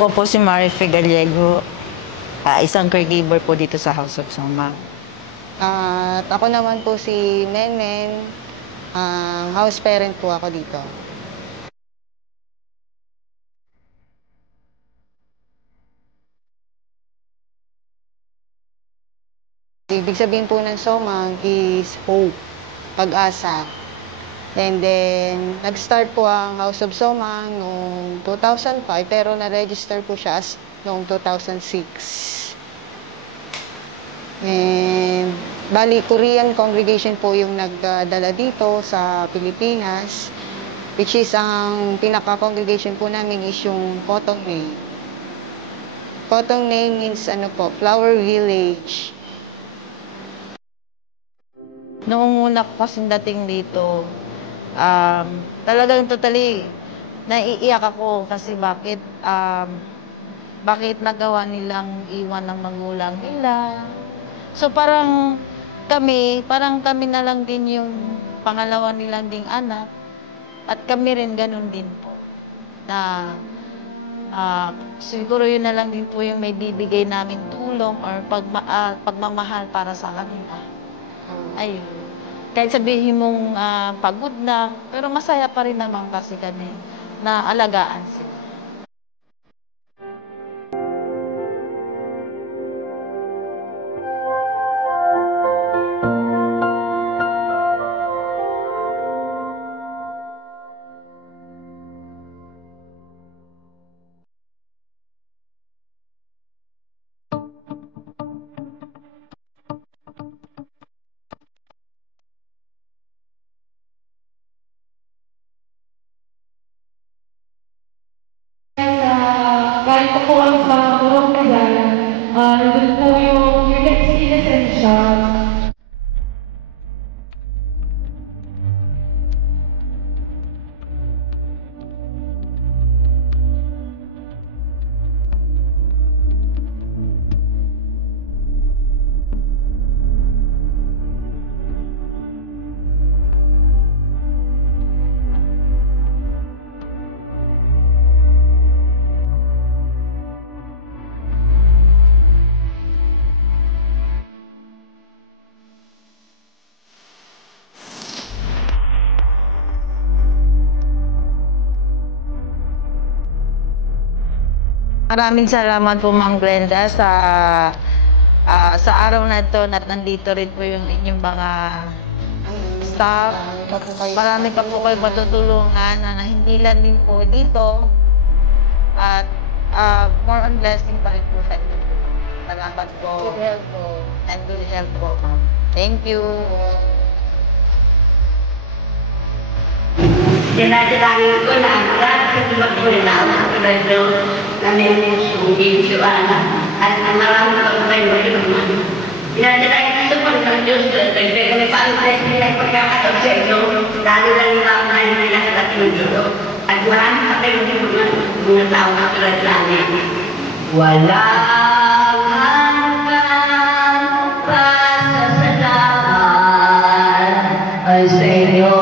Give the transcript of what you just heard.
Ako po si Marife Gallego, isang caregiver po dito sa House of Soma. At ako naman po si Menmen, house parent po ako dito. Ibig sabihin po ng Somang is hope, pag-asa. And then, nag-start po ang House of Somang noong 2005, pero na-register po siya noong 2006. And, bali, Korean congregation po yung nagdala dito sa Pilipinas, which is ang pinaka-congregation po namin is yung Potongne. Potongne means flower village. Noong una ko kasing dating dito, talagang totally naiiyak ako kasi bakit nagawa nilang iwan ng magulang nila. So parang kami na lang din yung pangalawa nilang ding anak at kami rin ganun din po. Na siguro yun na lang din po yung may bibigay namin tulong or pagmamahal para sa kanila. Ayun. Kahit sabihin mong pagod na, pero masaya pa rin naman kasi kami na alagaan sila. Kahit po kami sa Urong Rizal, nandun po yung next essential. Maraming salamat po, Ma'am Glenda, sa araw na ito at nandito rin po yung inyong mga staff. Marami pa po kayo matutulungan na hindi lang din po dito at more on blessing pa rin po sa inyo. Salamat po. Good health po. And good health po, Ma'am. Thank you. Dinadalangin ko na lahat sa magpunalaman ko na ito na may musungin si Ana at marami pa kayo naman. Dinadalangin ko sa Diyos na kami paantay sila pagkakataon sa inyo, lalo na nila ang mga nila sa dating dito. At marami pa kayo mga tao na tulad namin. Walang hanggang pasasalamat ay sa inyo.